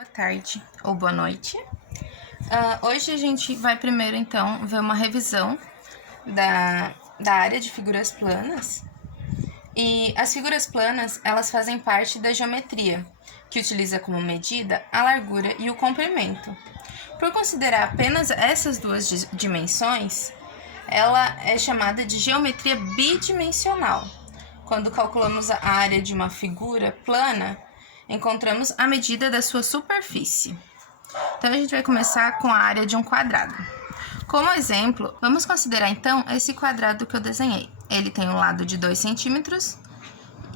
Boa tarde ou boa noite. Hoje a gente vai primeiro, então, ver uma revisão da área de figuras planas. E as figuras planas, elas fazem parte da geometria, que utiliza como medida a largura e o comprimento. Por considerar apenas essas duas dimensões, ela é chamada de geometria bidimensional. Quando calculamos a área de uma figura plana, encontramos a medida da sua superfície. Então, a gente vai começar com a área de um quadrado. Como exemplo, vamos considerar então esse quadrado que eu desenhei. Ele tem um lado de 2 centímetros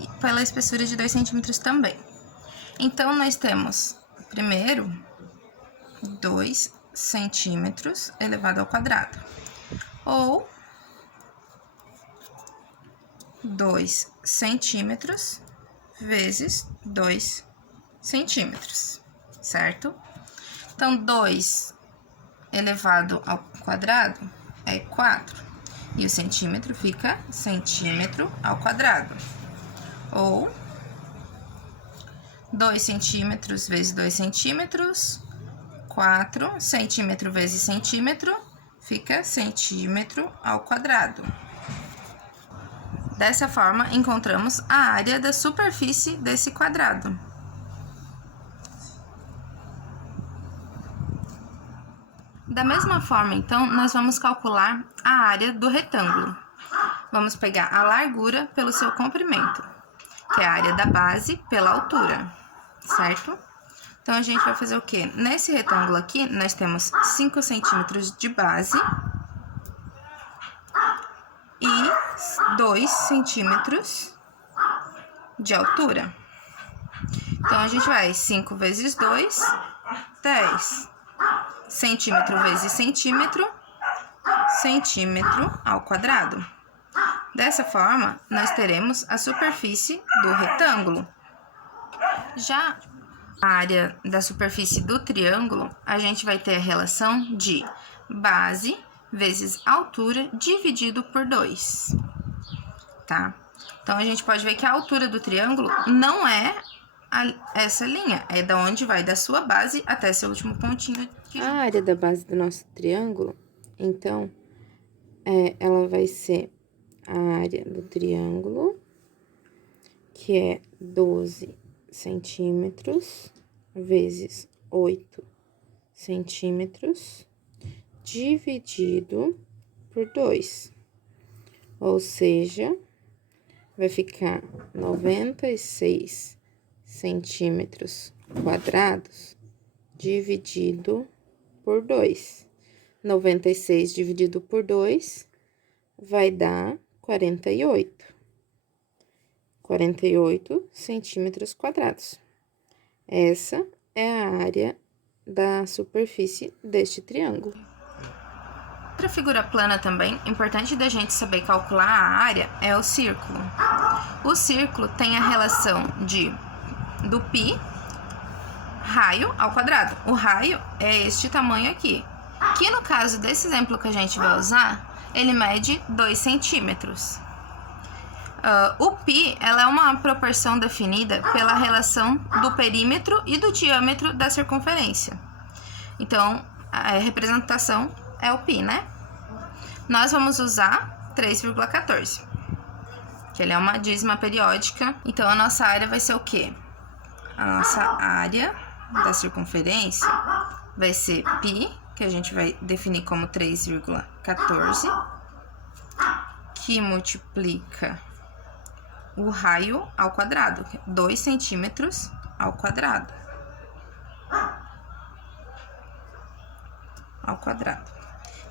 e pela espessura de 2 centímetros também. Então, nós temos, primeiro, 2 centímetros elevado ao quadrado. Ou 2 centímetros vezes 2 centímetros, certo? Então, 2 elevado ao quadrado é 4. E o centímetro fica centímetro ao quadrado. Ou 2 centímetros vezes 2 centímetros, 4. Centímetro vezes centímetro, fica centímetro ao quadrado. Dessa forma, encontramos a área da superfície desse quadrado. Da mesma forma, então, nós vamos calcular a área do retângulo. Vamos pegar a largura pelo seu comprimento, que é a área da base pela altura, certo? Então, a gente vai fazer o quê? Nesse retângulo aqui, nós temos 5 centímetros de base e 2 centímetros de altura. Então, a gente vai 5 vezes 2, 10. Centímetro vezes centímetro, centímetro ao quadrado. Dessa forma, nós teremos a superfície do retângulo. Já a área da superfície do triângulo, a gente vai ter a relação de base vezes altura dividido por 2, tá? Então, a gente pode ver que a altura do triângulo não é essa linha, é da onde vai da sua base até seu último pontinho. A área da base do nosso triângulo, então, ela vai ser a área do triângulo, que é 12 centímetros vezes 8 centímetros, dividido por 2. Ou seja, vai ficar 96 centímetros quadrados dividido por 2. 96 dividido por 2 vai dar 48. 48 centímetros quadrados. Essa é a área da superfície deste triângulo. Outra figura plana também, importante da gente saber calcular a área, é o círculo. O círculo tem a relação do π raio ao quadrado. O raio é este tamanho aqui, que no caso desse exemplo que a gente vai usar, ele mede 2 centímetros. O π, ela é uma proporção definida pela relação do perímetro e do diâmetro da circunferência. Então, a representação é o π, né? Nós vamos usar 3,14, que ele é uma dízima periódica. Então, a nossa área vai ser o quê? A nossa área da circunferência vai ser π, que a gente vai definir como 3,14, que multiplica o raio ao quadrado, 2 centímetros ao quadrado.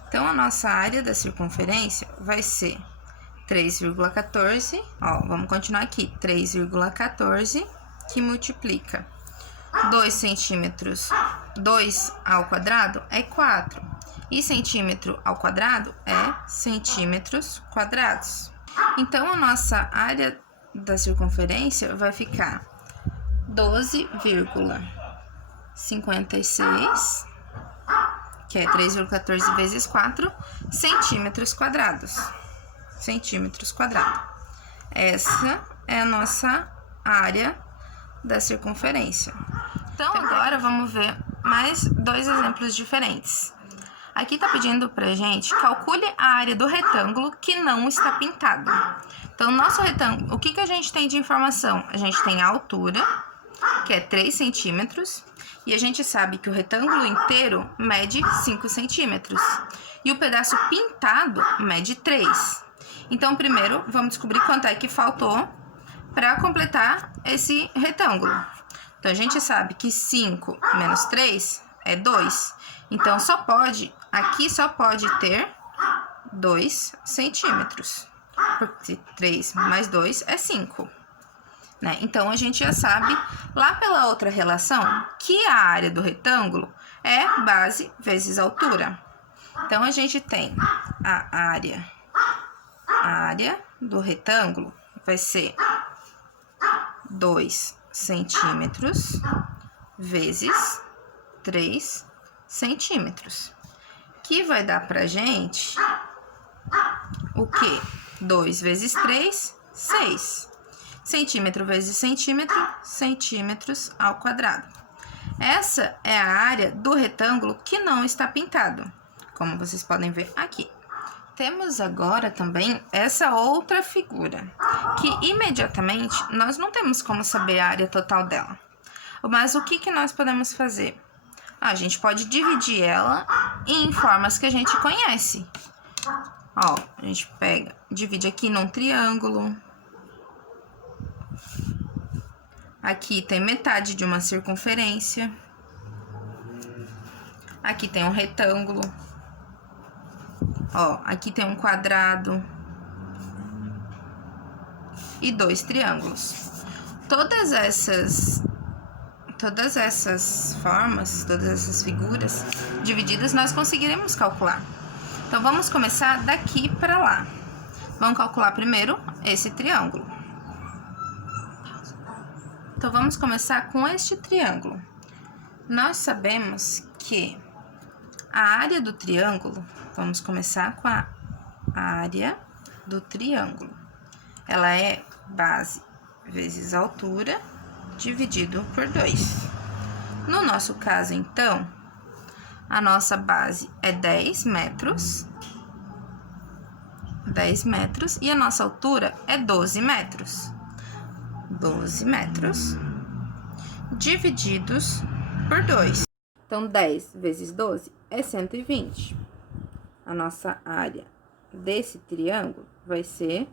Então, a nossa área da circunferência vai ser 3,14, vamos continuar aqui, 3,14, que multiplica 2 centímetros, 2 ao quadrado é 4, e centímetro ao quadrado é centímetros quadrados. Então, a nossa área da circunferência vai ficar 12,56, que é 3,14 vezes 4, centímetros quadrados. Essa é a nossa área da circunferência. Então, agora vamos ver mais dois exemplos diferentes. Aqui tá pedindo pra gente, calcule a área do retângulo que não está pintado. Então, nosso retângulo, o que a gente tem de informação? A gente tem a altura, que é 3 centímetros, e a gente sabe que o retângulo inteiro mede 5 centímetros. E o pedaço pintado mede 3. Então, primeiro, vamos descobrir quanto é que faltou para completar esse retângulo. Então, a gente sabe que 5 menos 3 é 2. Então, aqui só pode ter 2 centímetros. Porque 3 mais 2 é 5. Né? Então, a gente já sabe, lá pela outra relação, que a área do retângulo é base vezes altura. Então, a gente tem a área do retângulo vai ser 2 centímetros vezes 3 centímetros, que vai dar pra gente o quê? 2 vezes 3, 6. Centímetro vezes centímetro, centímetros ao quadrado. Essa é a área do retângulo que não está pintado, como vocês podem ver aqui. Temos agora também essa outra figura, que imediatamente nós não temos como saber a área total dela. Mas o que nós podemos fazer? A gente pode dividir ela em formas que a gente conhece. Ó, a gente divide aqui num triângulo. Aqui tem metade de uma circunferência. Aqui tem um retângulo. Ó, aqui tem um quadrado e 2 triângulos. Todas essas formas, todas essas figuras divididas, nós conseguiremos calcular. Então, vamos começar daqui para lá. Vamos calcular primeiro esse triângulo. Então, vamos começar com este triângulo. Nós sabemos que a área do triângulo, vamos começar com a área do triângulo. Ela é base vezes altura, dividido por 2. No nosso caso, então, a nossa base é 10 metros. 10 metros. E a nossa altura é 12 metros. 12 metros divididos por 2. Então, 10 vezes 12 é 120. A nossa área desse triângulo vai ser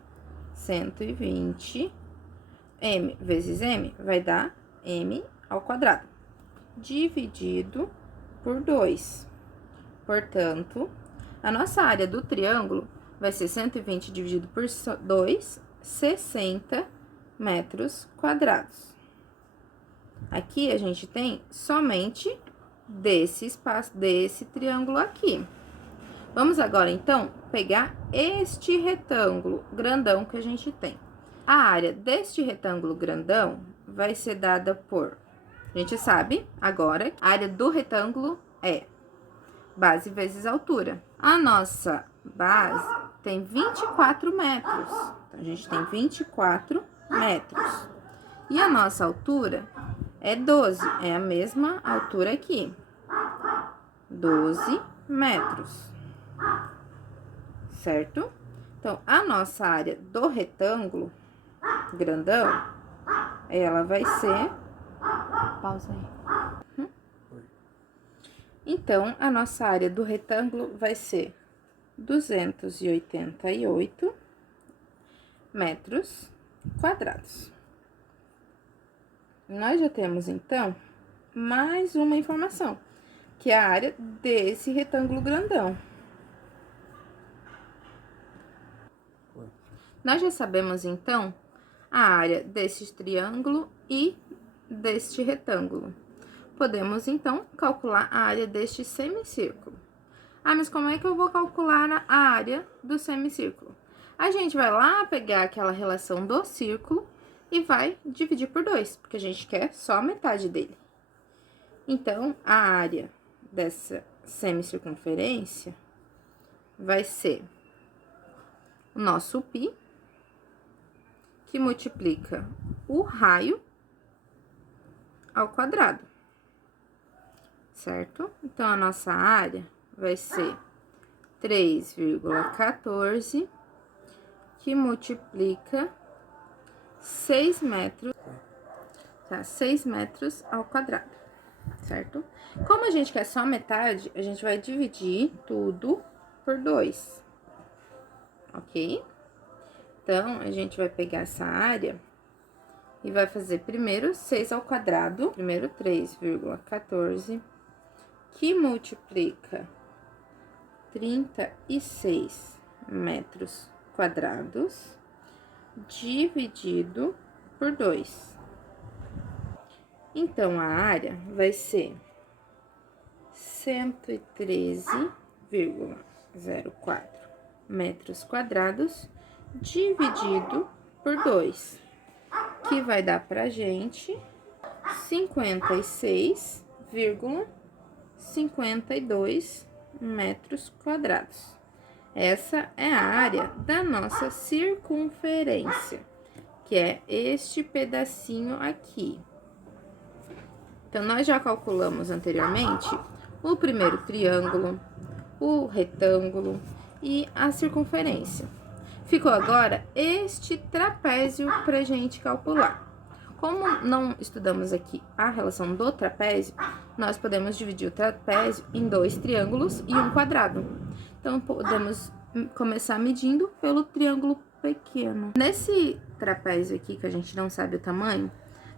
120. M vezes M vai dar M ao quadrado, dividido por 2. Portanto, a nossa área do triângulo vai ser 120 dividido por 2, 60 metros quadrados. Aqui a gente tem somente desse espaço, desse triângulo aqui. Vamos agora, então, pegar este retângulo grandão que a gente tem. A área deste retângulo grandão vai ser dada por... A gente sabe agora que a área do retângulo é base vezes altura. A nossa base tem 24 metros. Então, a gente tem 24 metros. E a nossa altura é 12. É a mesma altura aqui. 12 metros. Certo? Então, a nossa área do retângulo grandão, ela vai ser... Pausa aí. Então, a nossa área do retângulo vai ser 288 metros quadrados. Nós já temos, então, mais uma informação, que é a área desse retângulo grandão. Nós já sabemos, então, a área desse triângulo e deste retângulo. Podemos, então, calcular a área deste semicírculo. Ah, mas como é que eu vou calcular a área do semicírculo? A gente vai lá pegar aquela relação do círculo e vai dividir por 2, porque a gente quer só a metade dele. Então, a área dessa semicircunferência vai ser o nosso π, que multiplica o raio ao quadrado. certo? Então, a nossa área vai ser 3,14, que multiplica 6 metros, tá? 6 metros ao quadrado, certo? Como a gente quer só metade, a gente vai dividir tudo por 2, ok? Então, a gente vai pegar essa área e vai fazer primeiro 6 ao quadrado, primeiro 3,14, que multiplica 36 metros quadrados, dividido por 2. Então, a área vai ser 113,04 metros quadrados, dividido por 2, que vai dar pra gente 56,52 metros quadrados. Essa é a área da nossa circunferência, que é este pedacinho aqui. Então, nós já calculamos anteriormente o primeiro triângulo, o retângulo e a circunferência. Ficou agora este trapézio pra gente calcular. Como não estudamos aqui a relação do trapézio, nós podemos dividir o trapézio em 2 triângulos e um quadrado. Então, podemos começar medindo pelo triângulo pequeno. Nesse trapézio aqui, que a gente não sabe o tamanho,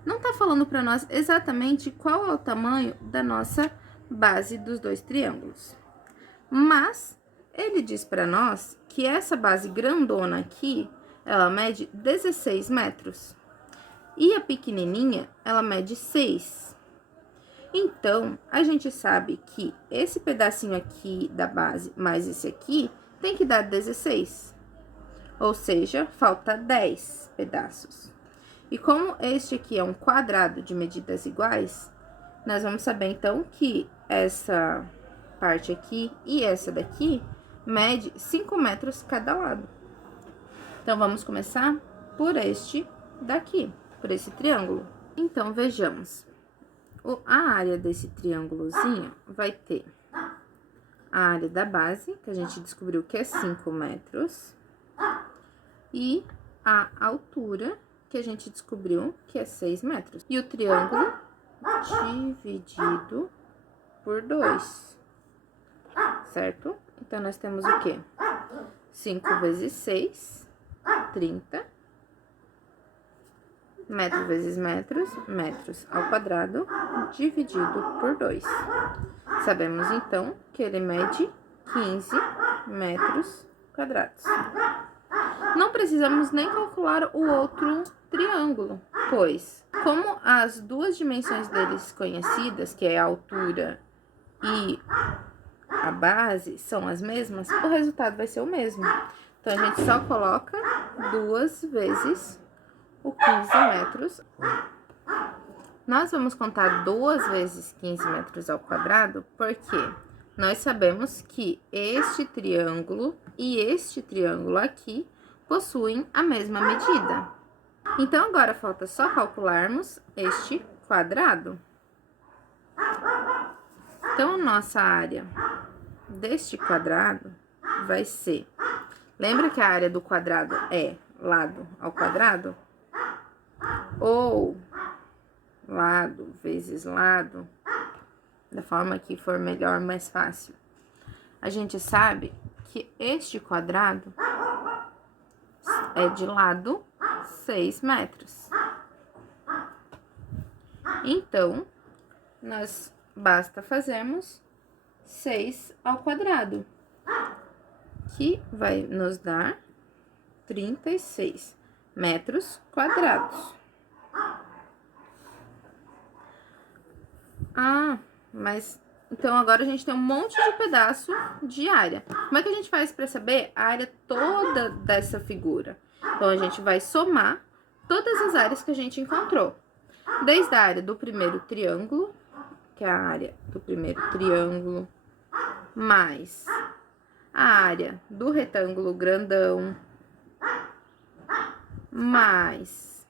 não tá falando para nós exatamente qual é o tamanho da nossa base dos 2 triângulos. Mas ele diz para nós que essa base grandona aqui, ela mede 16 metros. E a pequenininha, ela mede 6. Então, a gente sabe que esse pedacinho aqui da base mais esse aqui tem que dar 16. Ou seja, falta 10 pedaços. E como este aqui é um quadrado de medidas iguais, nós vamos saber, então, que essa parte aqui e essa daqui mede 5 metros cada lado. Então, vamos começar por este daqui, por esse triângulo. Então, vejamos. A área desse triângulozinho vai ter a área da base, que a gente descobriu que é 5 metros, e a altura, que a gente descobriu que é 6 metros. E o triângulo dividido por 2, certo? Então, nós temos o quê? 5 vezes 6, 30. Metro vezes metros, metros ao quadrado, dividido por 2. Sabemos, então, que ele mede 15 metros quadrados. Não precisamos nem calcular o outro triângulo, pois, como as duas dimensões deles conhecidas, que é a altura e a base, são as mesmas, o resultado vai ser o mesmo. Então, a gente só coloca 2 vezes o 15 metros. Nós vamos contar 2 vezes 15 metros ao quadrado, porque nós sabemos que este triângulo e este triângulo aqui possuem a mesma medida. Então, agora falta só calcularmos este quadrado. Então, nossa área deste quadrado vai ser... Lembra que a área do quadrado é lado ao quadrado? Ou lado vezes lado, da forma que for melhor, mais fácil. A gente sabe que este quadrado é de lado 6 metros. Então, nós basta fazermos 6 ao quadrado, que vai nos dar 36 metros quadrados. Ah, mas então agora a gente tem um monte de pedaço de área. Como é que a gente faz para saber a área toda dessa figura? Então, a gente vai somar todas as áreas que a gente encontrou. Desde a área do primeiro triângulo, que é a área do primeiro triângulo, mais a área do retângulo grandão, mais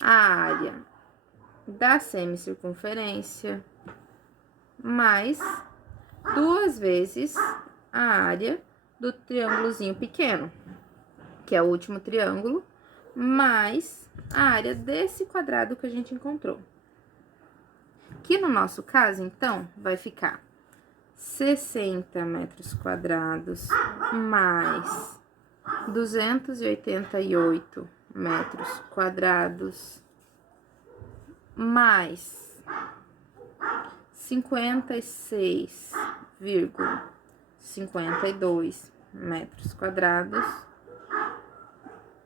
a área da semicircunferência, mais 2 vezes a área do triângulozinho pequeno, que é o último triângulo, mais a área desse quadrado que a gente encontrou. Que no nosso caso, então, vai ficar 60 metros quadrados mais 288 metros quadrados mais 56,52 metros quadrados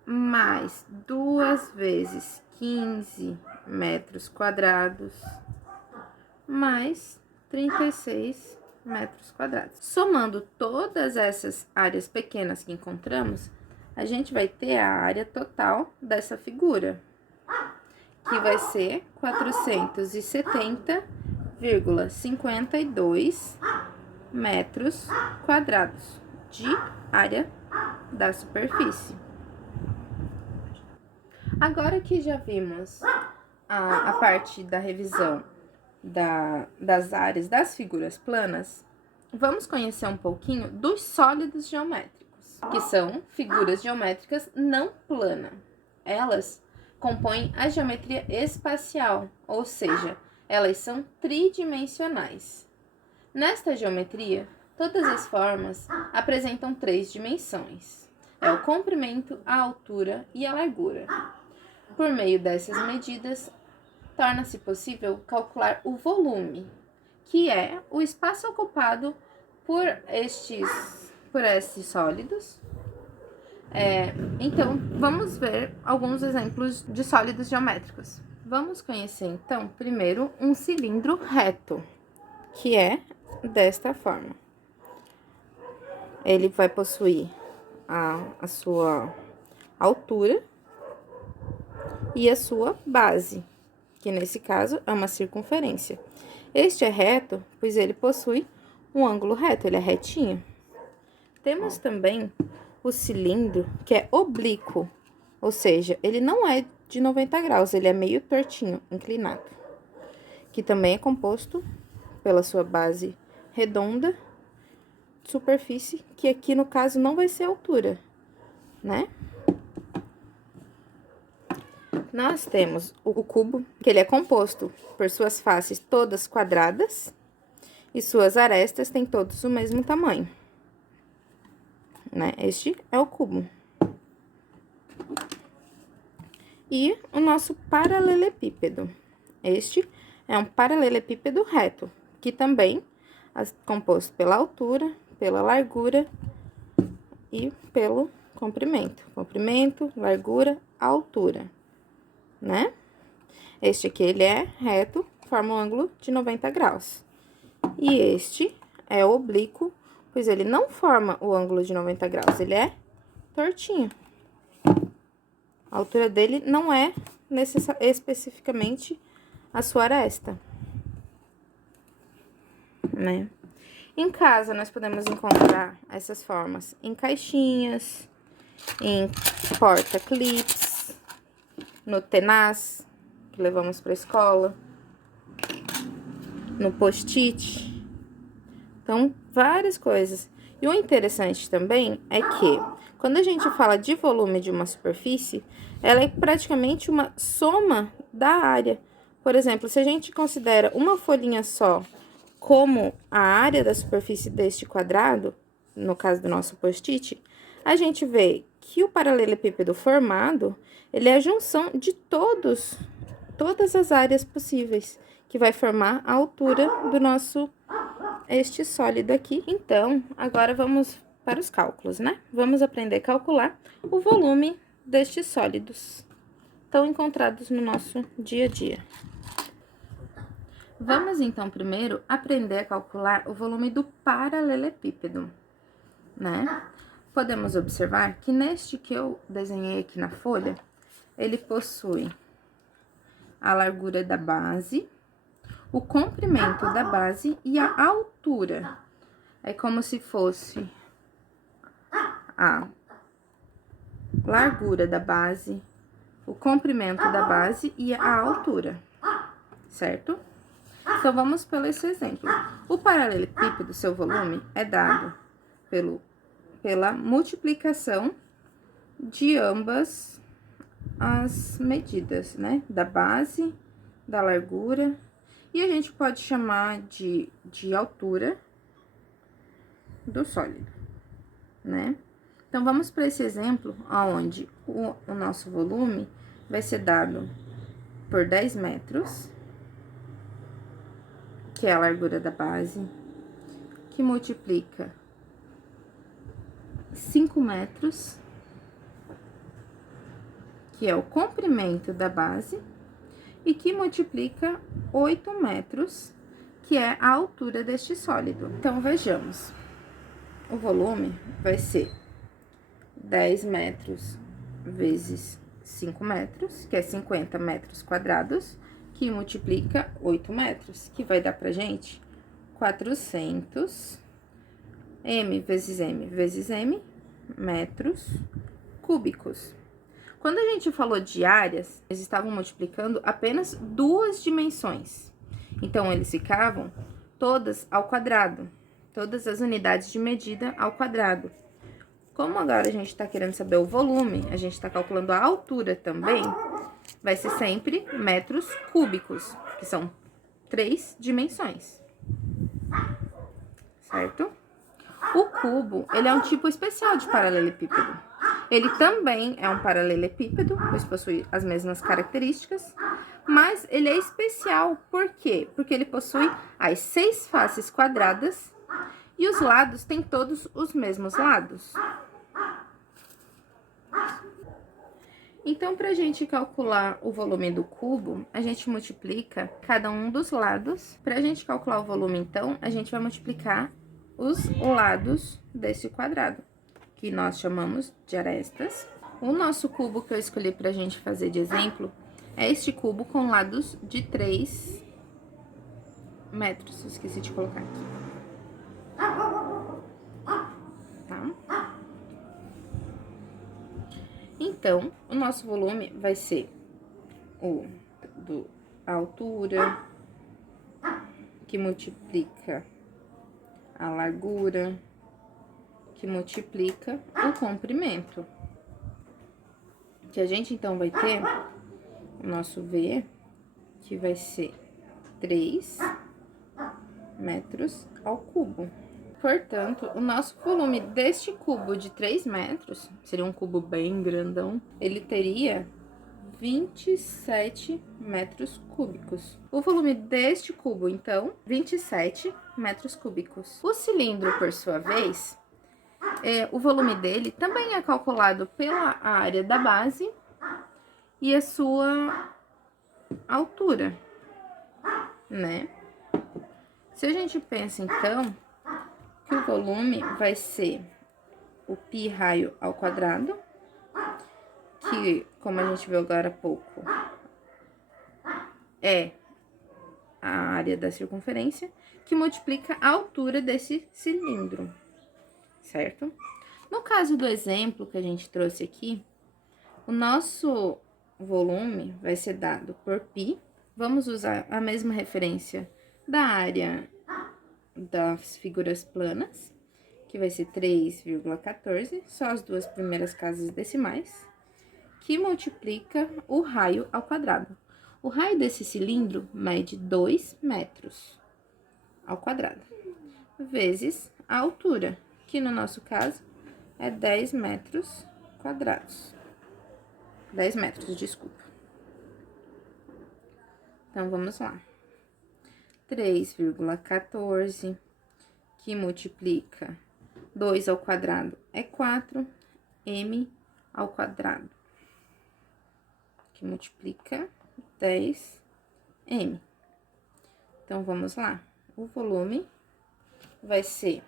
mais 2 vezes 15 metros quadrados mais 36 metros quadrados. Somando todas essas áreas pequenas que encontramos, a gente vai ter a área total dessa figura, que vai ser 470,52 metros quadrados de área da superfície. Agora que já vimos a parte da revisão das áreas das figuras planas, vamos conhecer um pouquinho dos sólidos geométricos, que são figuras geométricas não planas. Elas compõem a geometria espacial, ou seja, elas são tridimensionais. Nesta geometria, todas as formas apresentam 3 dimensões: é o comprimento, a altura e a largura. Por meio dessas medidas, torna-se possível calcular o volume, que é o espaço ocupado por esses sólidos. Então, vamos ver alguns exemplos de sólidos geométricos. Vamos conhecer, então, primeiro um cilindro reto, que é desta forma. Ele vai possuir a sua altura e a sua base, que nesse caso é uma circunferência. Este é reto, pois ele possui um ângulo reto, ele é retinho. Temos também o cilindro, que é oblíquo, ou seja, ele não é de 90 graus, ele é meio tortinho, inclinado, que também é composto pela sua base redonda, superfície, que aqui no caso não vai ser altura, né? Nós temos o cubo, que ele é composto por suas faces todas quadradas e suas arestas têm todos o mesmo tamanho, né? Este é o cubo. E o nosso paralelepípedo. Este é um paralelepípedo reto, que também é composto pela altura, pela largura e pelo comprimento. Comprimento, largura, altura, né? Este aqui, ele é reto, forma um ângulo de 90 graus. E este é oblíquo, pois ele não forma o ângulo de 90 graus, ele é tortinho. A altura dele não é especificamente a sua aresta, né? Em casa, nós podemos encontrar essas formas em caixinhas, em porta-clips, no tenaz, que levamos para a escola, no post-it. Então, várias coisas. E o interessante também é que, quando a gente fala de volume de uma superfície, ela é praticamente uma soma da área. Por exemplo, se a gente considera uma folhinha só como a área da superfície deste quadrado, no caso do nosso post-it, a gente vê que o paralelepípedo formado, ele é a junção de todas as áreas possíveis, que vai formar a altura do este sólido aqui. Então, agora vamos para os cálculos, né? Vamos aprender a calcular o volume destes sólidos, tão encontrados no nosso dia a dia. Vamos, então, primeiro aprender a calcular o volume do paralelepípedo, né? Podemos observar que neste que eu desenhei aqui na folha, ele possui a largura da base, o comprimento da base e a altura. É como se fosse a largura da base, o comprimento da base e a altura, certo? Então, vamos pelo esse exemplo. O paralelepípedo, seu volume, é dado pela multiplicação de ambas as medidas, né? Da base, da largura, e a gente pode chamar de altura do sólido, né? Então, vamos para esse exemplo, onde o nosso volume vai ser dado por 10 metros, que é a largura da base, que multiplica 5 metros, que é o comprimento da base, e que multiplica 8 metros, que é a altura deste sólido. Então, vejamos. O volume vai ser 10 metros vezes 5 metros, que é 50 metros quadrados, que multiplica 8 metros, que vai dar pra gente 400 m vezes m metros cúbicos. Quando a gente falou de áreas, eles estavam multiplicando apenas duas dimensões. Então, eles ficavam todas ao quadrado, todas as unidades de medida ao quadrado. Como agora a gente está querendo saber o volume, a gente está calculando a altura também, vai ser sempre metros cúbicos, que são 3 dimensões, certo? O cubo, ele é um tipo especial de paralelepípedo. Ele também é um paralelepípedo, pois possui as mesmas características, mas ele é especial, por quê? Porque ele possui as 6 faces quadradas e os lados têm todos os mesmos lados. Então, para a gente calcular o volume do cubo, a gente multiplica cada um dos lados. Para a gente calcular o volume, então, a gente vai multiplicar os lados desse quadrado, que nós chamamos de arestas. O nosso cubo que eu escolhi para a gente fazer de exemplo é este cubo com lados de 3 metros. Esqueci de colocar aqui. Tá? Então, o nosso volume vai ser a altura, que multiplica a largura, que multiplica o comprimento. Que a gente, então, vai ter o nosso V, que vai ser 3 metros ao cubo. Portanto, o nosso volume deste cubo de 3 metros, seria um cubo bem grandão, ele teria 27 metros cúbicos. O volume deste cubo, então, 27 metros cúbicos. O cilindro, por sua vez, o volume dele também é calculado pela área da base e a sua altura, né? Se a gente pensa, então, que o volume vai ser o π raio ao quadrado, que, como a gente viu agora há pouco, é a área da circunferência, que multiplica a altura desse cilindro, certo? No caso do exemplo que a gente trouxe aqui, o nosso volume vai ser dado por π. Vamos usar a mesma referência da área das figuras planas, que vai ser 3,14, só as duas primeiras casas decimais, que multiplica o raio ao quadrado. O raio desse cilindro mede 2 metros ao quadrado, vezes a altura, que no nosso caso é 10 metros quadrados. 10 metros, desculpa. Então, vamos lá. 3,14, que multiplica 2 ao quadrado é 4, m ao quadrado, que multiplica 10m. Então, vamos lá. O volume vai ser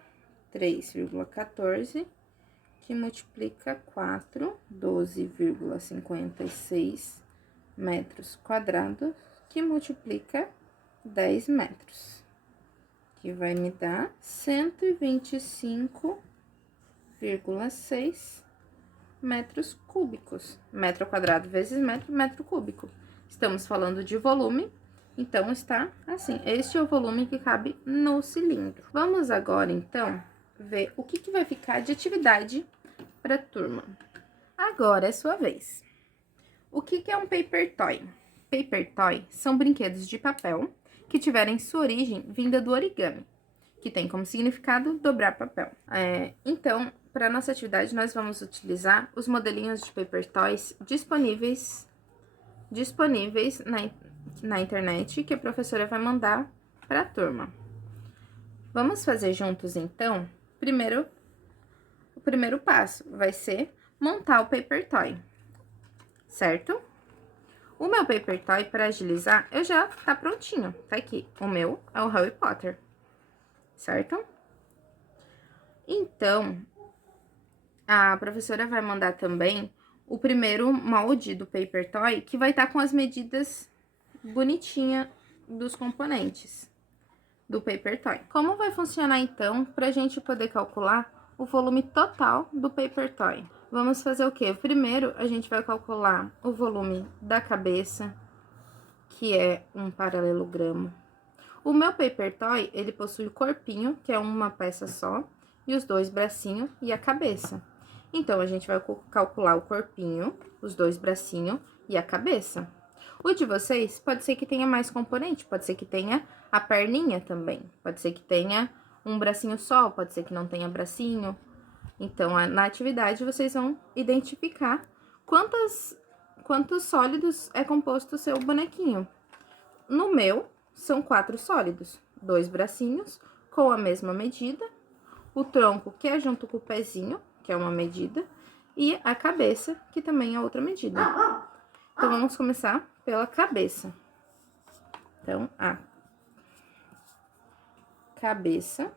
3,14, que multiplica 4, 12,56 metros quadrados, que multiplica 10 metros, que vai me dar 125,6 metros cúbicos. Metro quadrado vezes metro, metro cúbico. Estamos falando de volume, Então, está assim. Este é o volume que cabe no cilindro. Vamos agora, então, ver o que vai ficar de atividade para a turma. Agora é sua vez. O que é um paper toy? Paper toy são brinquedos de papel que tiverem sua origem vinda do origami, que tem como significado dobrar papel. Então, para nossa atividade, nós vamos utilizar os modelinhos de paper toys disponíveis na internet, que a professora vai mandar para a turma. Vamos fazer juntos, então? O primeiro passo vai ser montar o paper toy, certo? O meu paper toy, para agilizar, tá prontinho, tá aqui. O meu é o Harry Potter, certo? Então, a professora vai mandar também o primeiro molde do paper toy, que vai estar com as medidas bonitinha dos componentes do paper toy. Como vai funcionar, então, para a gente poder calcular o volume total do paper toy? Vamos fazer o quê? Primeiro, a gente vai calcular o volume da cabeça, que é um paralelogramo. O meu paper toy, ele possui o corpinho, que é uma peça só, e os dois bracinhos e a cabeça. Então, a gente vai calcular o corpinho, os dois bracinhos e a cabeça. O de vocês pode ser que tenha mais componente, pode ser que tenha a perninha também, pode ser que tenha um bracinho só, pode ser que não tenha bracinho. Então, na atividade, vocês vão identificar quantos sólidos é composto o seu bonequinho. No meu, são 4 sólidos, 2 bracinhos com a mesma medida, o tronco, que é junto com o pezinho, que é uma medida, e a cabeça, que também é outra medida. Então, vamos começar pela cabeça. Então, a cabeça.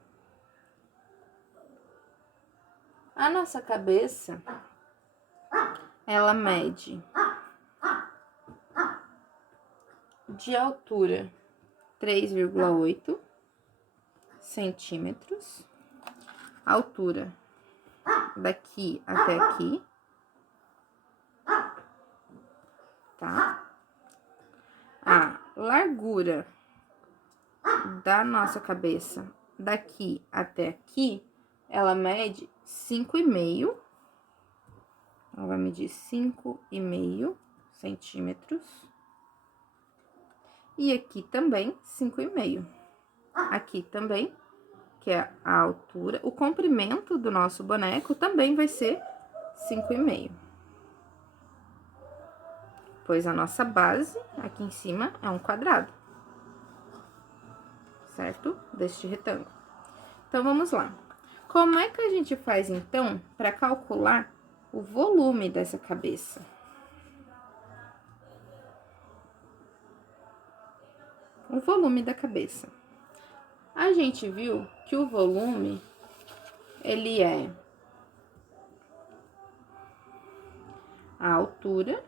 A nossa cabeça, ela mede de altura 3,8 centímetros, altura daqui até aqui, tá? A largura da nossa cabeça daqui até aqui, ela mede 5,5. Ela vai medir 5,5 centímetros. E aqui também 5,5. Aqui também, que é a altura, o comprimento do nosso boneco também vai ser 5,5. Pois a nossa base, aqui em cima, é um quadrado, certo? Deste retângulo. Então, vamos lá. Como é que a gente faz, então, para calcular o volume dessa cabeça? O volume da cabeça. A gente viu que o volume, ele é a altura,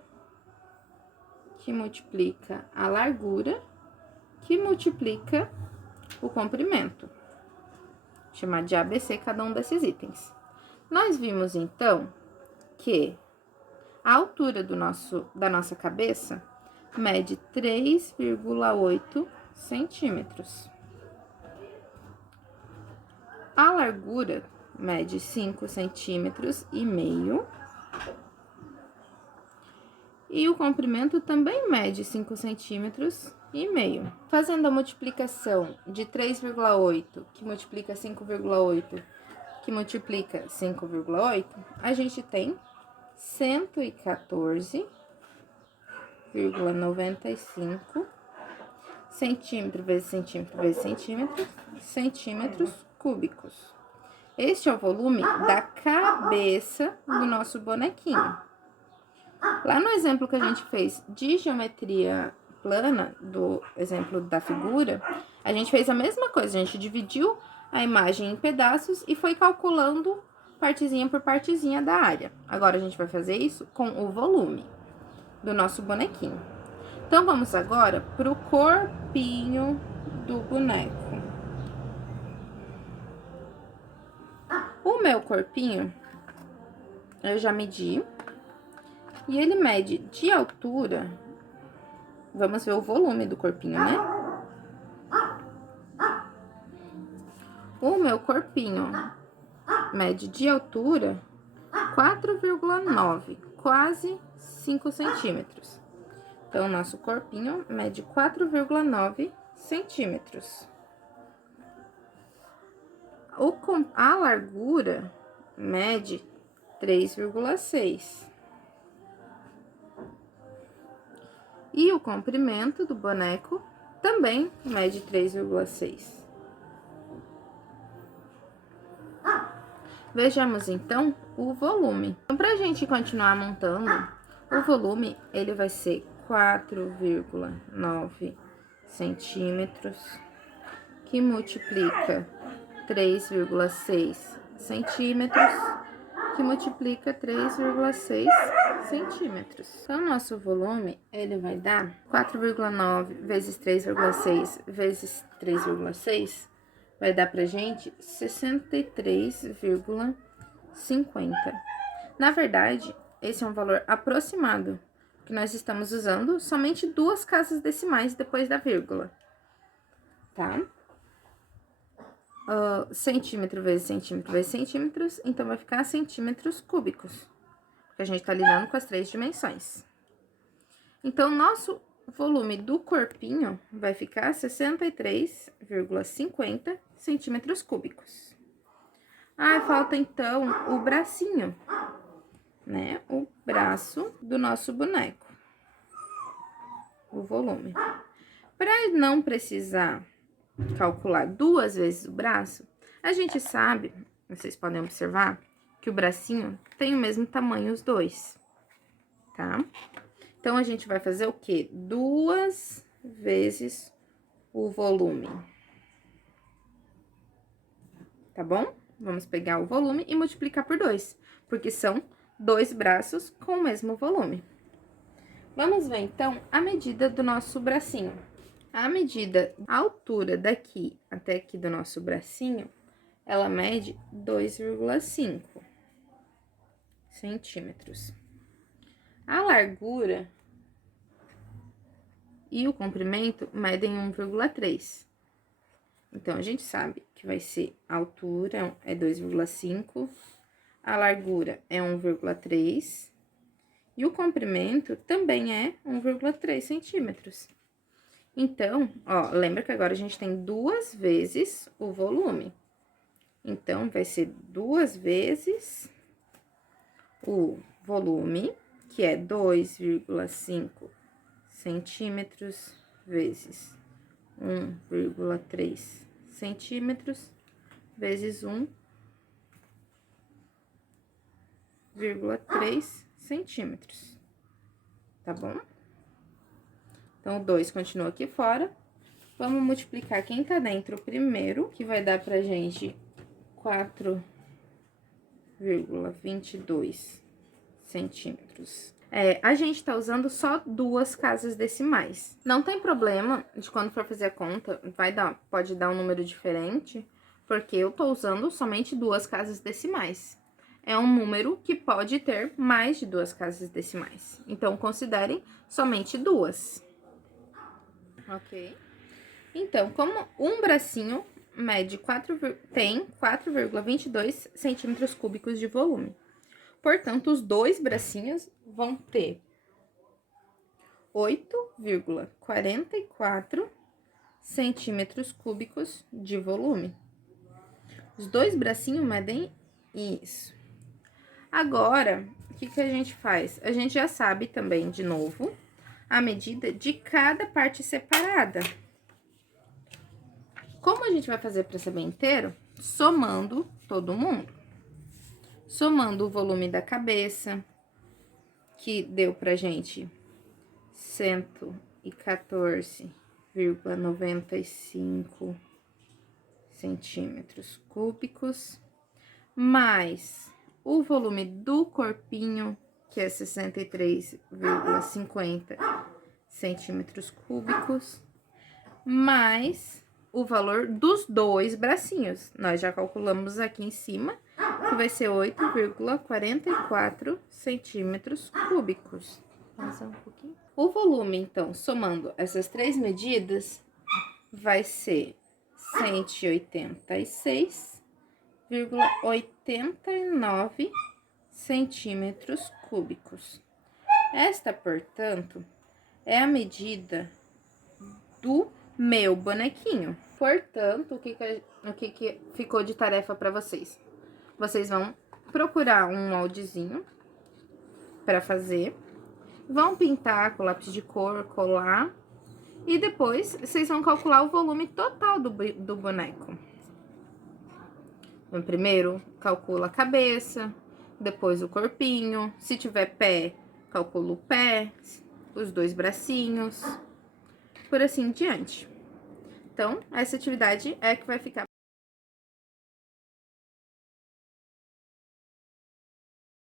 que multiplica a largura, que multiplica o comprimento. Chamar de ABC cada um desses itens. Nós vimos, então, que a altura da nossa cabeça mede 3,8 centímetros. A largura mede 5 centímetros e meio. E o comprimento também mede 5 centímetros e meio. Fazendo a multiplicação de 3,8, que multiplica 5,8, que multiplica 5,8, a gente tem 114,95 centímetro vezes centímetro vezes centímetro, centímetros cúbicos. Este é o volume da cabeça do nosso bonequinho. Lá no exemplo que a gente fez de geometria plana, do exemplo da figura, a gente fez a mesma coisa, a gente dividiu a imagem em pedaços e foi calculando partezinha por partezinha da área. Agora, a gente vai fazer isso com o volume do nosso bonequinho. Então, vamos agora pro corpinho do boneco. O meu corpinho, eu já medi, e ele mede de altura vamos ver o volume do corpinho, né? O meu corpinho mede de altura 4,9, quase 5 centímetros. Então, nosso corpinho mede 4,9 centímetros. A largura mede 3,6. E o comprimento do boneco também mede 3,6. Vejamos, então, o volume. Então, para a gente continuar montando, o volume, ele vai ser 4,9 centímetros, que multiplica 3,6 centímetros, que multiplica 3,6 centímetros. Então, nosso volume, ele vai dar 4,9 vezes 3,6 vezes 3,6, vai dar pra gente 63,50. Na verdade, esse é um valor aproximado, que nós estamos usando somente 2 casas decimais depois da vírgula, tá? Centímetro vezes centímetro vezes centímetros, então vai ficar centímetros cúbicos, porque a gente tá lidando com as 3 dimensões. Então, nosso volume do corpinho vai ficar 63,50 centímetros cúbicos. Ah, falta então o bracinho, né? O braço do nosso boneco, o volume. Para não precisar calcular 2 vezes o braço, a gente sabe, vocês podem observar, que o bracinho tem o mesmo tamanho os dois, tá? Então, a gente vai fazer o quê? 2 vezes o volume, tá bom? Vamos pegar o volume e multiplicar por 2, porque são 2 braços com o mesmo volume. Vamos ver, então, a medida do nosso bracinho. A medida, a altura daqui até aqui do nosso bracinho, ela mede 2,5 centímetros. A largura e o comprimento medem 1,3. Então, a gente sabe que vai ser a altura é 2,5, a largura é 1,3 e o comprimento também é 1,3 centímetros. Então, ó, lembra que agora a gente tem 2 vezes o volume. Então, vai ser 2 vezes o volume, que é 2,5 centímetros vezes 1,3 centímetros vezes 1,3 centímetros, tá bom? Então, o 2 continua aqui fora. Vamos multiplicar quem tá dentro primeiro, que vai dar pra gente 4,22 centímetros. A gente tá usando só 2 casas decimais. Não tem problema de quando for fazer a conta, pode dar um número diferente, porque eu tô usando somente 2 casas decimais. É um número que pode ter mais de 2 casas decimais. Então, considerem somente 2. Ok? Então, como um bracinho tem 4,22 centímetros cúbicos de volume. Portanto, os 2 bracinhos vão ter 8,44 centímetros cúbicos de volume. Os 2 bracinhos medem isso. Agora, o que a gente faz? A gente já sabe também, de novo, a medida de cada parte separada. Como a gente vai fazer para saber inteiro? Somando todo mundo. Somando o volume da cabeça, que deu pra gente 114,95 centímetros cúbicos, mais o volume do corpinho, que é 63,50 centímetros cúbicos, mais o valor dos 2 bracinhos. Nós já calculamos aqui em cima, que vai ser 8,44 centímetros cúbicos. Passar um pouquinho. O volume, então, somando essas três medidas, vai ser 186,89 centímetros cúbicos. Esta, portanto, é a medida do meu bonequinho. Portanto, o que ficou de tarefa para vocês? Vocês vão procurar um moldezinho para fazer, vão pintar com lápis de cor, colar, e depois vocês vão calcular o volume total do boneco. Então, primeiro, calcula a cabeça, depois o corpinho. Se tiver pé, calcula o pé, os dois bracinhos, por assim em diante. Então, essa atividade é que vai ficar